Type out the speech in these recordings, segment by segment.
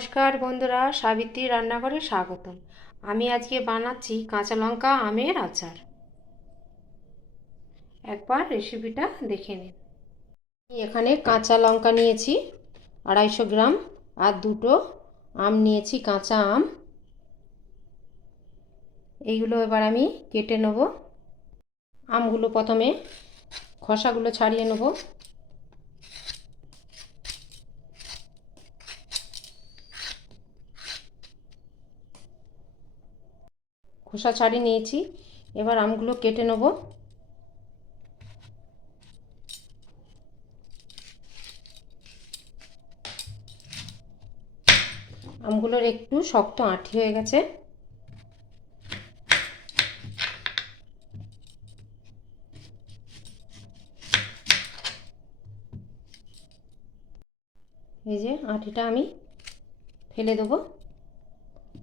নমস্কার বন্ধুরা, সাবিত্রী রান্নাঘরে স্বাগতম। আমি আজকে বানাচ্ছি কাঁচা লঙ্কা আমের আচার। একবার রেসিপিটা দেখে নিন। আমি এখানে কাঁচা লঙ্কা নিয়েছি, আড়াইশো গ্রাম, আর দুটো আম নিয়েছি, কাঁচা আম। এইগুলো এবার আমি কেটে নেব। আমগুলো প্রথমে খোসাগুলো ছাড়িয়ে নেব। খোসা ছাড়িয়ে নিয়েছি। এবার আমগুলো কেটে নেব। আমগুলোর একটু শক্ত আঁটি হয়ে গেছে। এই যে আঁটিটা আমি ফেলে দেবো।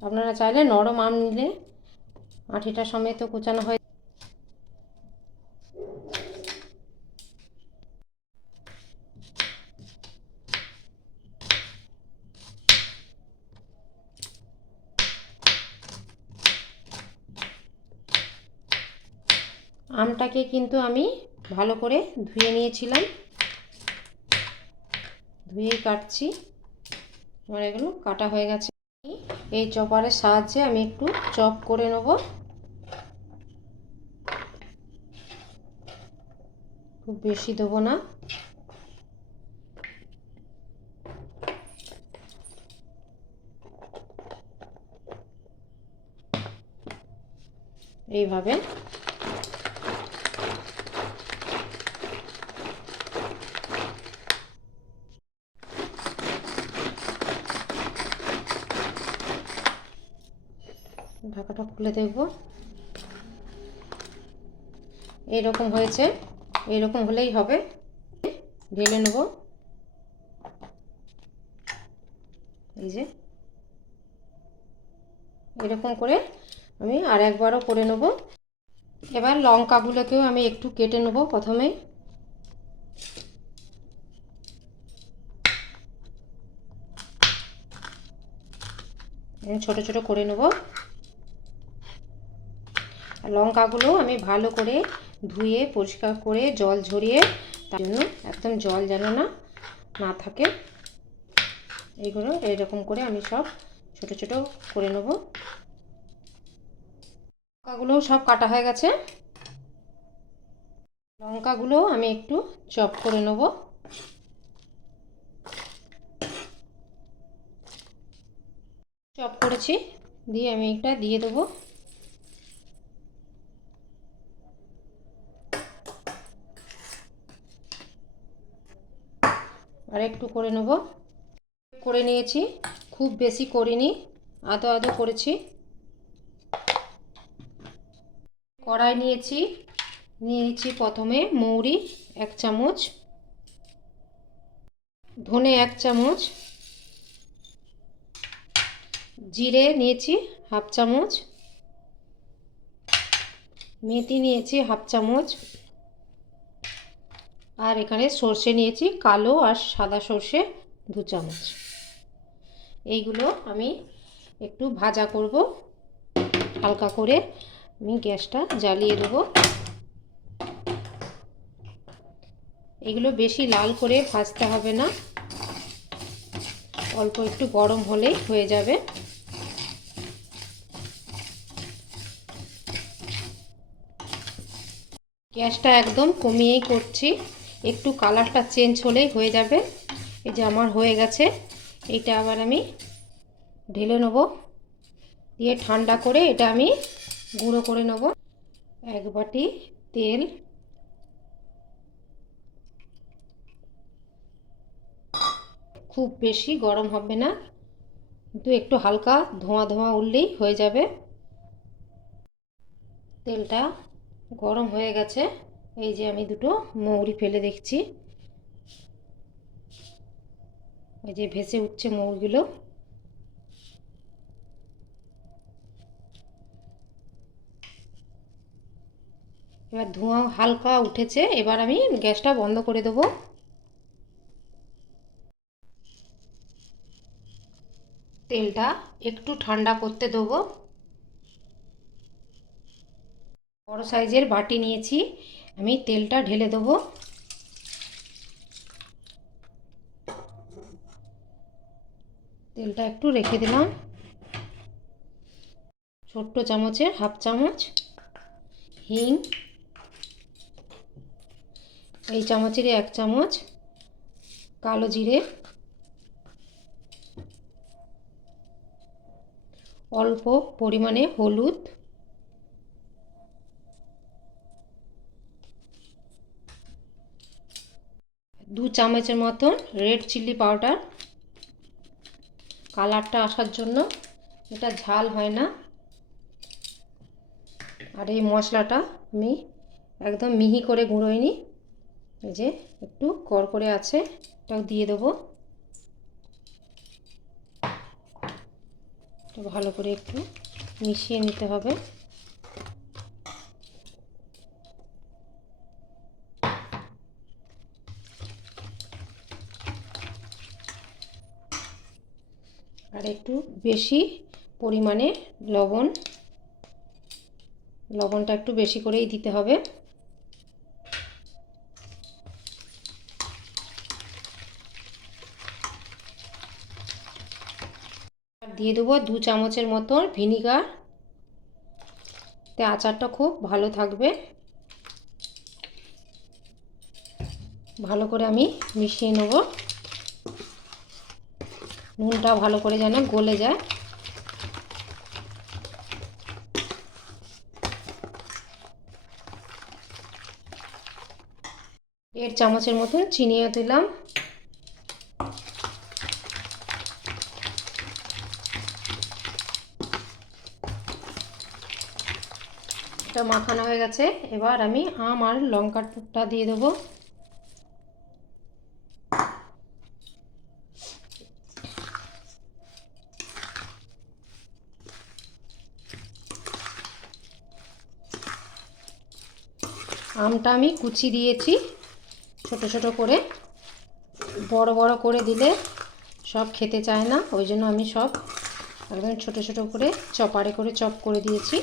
আপনারা চাইলে নরম আম নিলে আঠিটা সমেত কুচানো হয় আমটাকে কিন্তু আমি ভালো করে ধুয়ে নিয়েছিলাম। ধুয়ে কাটছি। আমার এগুলো কাটা হয়ে গেছে। এই চপারের সাহায্যে আমি একটু চপ করে নেব। খুব বেশি দেবো না। এইভাবে ঢাকাটা খুলে দেখব। এইরকম হয়েছে এইরকম হলেই হবে। ঢেলে নেব। এই যে। এরকম করে আমি আর একবারও করে নেব। এবার লঙ্কাগুলোকেও আমি একটু কেটে নেব প্রথমে। ছোট ছোট করে নেব। লঙ্কাগুলো আমি ভালো করে ধুয়ে, পরিষ্কার করে জল ঝরিয়ে তার জন্য একদম জল যেন না না থাকে, এইগুলো এইরকম করে আমি সব ছোট ছোট করে নেব। লঙ্কাগুলো সব কাটা হয়ে গেছে। লঙ্কাগুলো আমি একটু চপ করে নেব। চপ করেছি, দিয়ে আমি এটা দিয়ে দেবো। আর একটু করে নেব। করে নিয়েছি, খুব বেশি করিনি, আদো আদো করেছি। কড়াই নিয়েছি নিয়েছি প্রথমে মৌরি এক চামচ, ধনে এক চামচ, জিরে নিয়েছি হাফ চামচ, মেথি নিয়েছি হাফ চামচ আর এখানে সর্ষে নিয়েছি, কালো আর সাদা সর্ষে দু চামচ। এইগুলো আমি একটু ভাজা করব। হালকা করে আমি গ্যাসটা জ্বালিয়ে দেব। এগুলো বেশি লাল করে ভাজতে হবে না। অল্প একটু গরম হলেই হয়ে যাবে। গ্যাসটা একদম কমিয়েই করছি। একটু কালারটা চেঞ্জ হলেই হয়ে যাবে। এই যে আমার হয়ে গেছে। এইটা আবার আমি ঢেলে নেব। দিয়ে ঠান্ডা করে এটা আমি গুঁড়ো করে নেব। এক বাটি তেল। খুব বেশি গরম হবে না। কিন্তু একটু হালকা ধোঁয়া ধোঁয়া উঠলেই হয়ে যাবে। তেলটা গরম হয়ে গেছে। এই যে আমি দুটো মৌরি ফেলে দেখছি। এই যে ভেসে উঠছে মৌরিগুলো। এবার ধোঁয়া হালকা উঠেছে, এবার আমি গ্যাসটা বন্ধ করে দেবো। তেলটা একটু ঠান্ডা করতে দেবো। বড় সাইজের বাটি নিয়েছি। আমি তেলটা ঢেলে দেবো। তেলটা একটু রেখে দিলাম। ছোট্ট চামচের হাফ চামচ হিং। এই চামচেরই এক চামচ কালো জিরে। অল্প পরিমাণে হলুদ। দু চামচের মতন রেড চিলি পাউডার কালারটা আসার জন্য এটা ঝাল হয় না। আর এই মশলাটা আমি একদম মিহি করে গুঁড়োই নি এই যে একটু কর করে আছে, এটাও দিয়ে দেবো। ভালো করে একটু মিশিয়ে নিতে হবে। আর একটু বেশি পরিমাণে লবণ। লবণটা একটু বেশি করেই দিতে হবে। দিয়ে দেবো দু চামচের মতন ভিনিগার। তে আচারটা খুব ভালো থাকবে। ভালো করে আমি মিশিয়ে নেব। নুনটা ভালো করে যেন গলে যায়। দেড় চামচের মতন চিনিও দিলাম। মাখানো হয়ে গেছে। এবার আমি আম আর লঙ্কাটা দিয়ে দেবো। আমটা আমি কুচি দিয়েছি, ছোট ছোট করে। বড় বড় করে দিলে সব খেতে চায় না, ওই জন্য আমি সব একদম ছোট ছোট করে চপারে করে চপ করে দিয়েছি।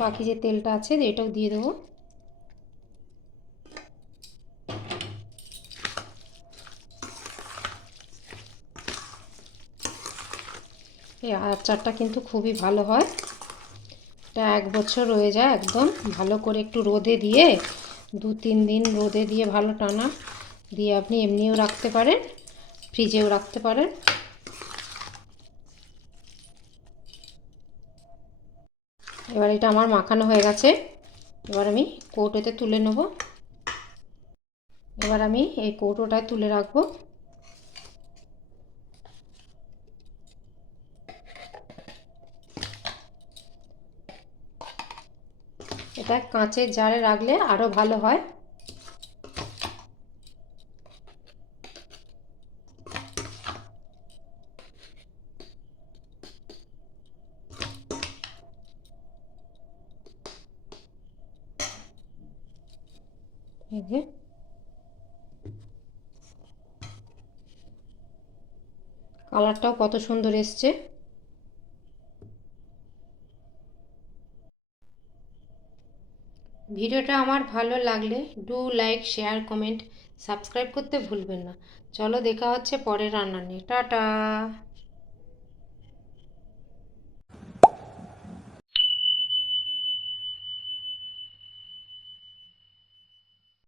বাকি যে তেলটা আছে, এটাও দিয়ে দেবো। এই আচারটা কিন্তু খুবই ভালো হয়। এটা এক বছর রয়ে যায় একদম। ভালো করে একটু রোদে দিয়ে, দু তিন দিন রোদে দিয়ে ভালো টানা দিয়ে আপনি এমনিও রাখতে পারেন, ফ্রিজেও রাখতে পারেন। এবার এটা আমার মাখানো হয়ে গেছে। এবার আমি কৌটোতে তুলে নেব। এবার আমি এই কৌটোটায় তুলে রাখব। এটা কাঁচের জারে রাখলে আরও ভালো হয়। কালারটাও কত সুন্দর এসছে। ভিডিওটা আমার ভালো লাগলে do like share comment subscribe করতে ভুলবেন না। চলো দেখা হচ্ছে পরের রান্না নিয়ে। টাটা!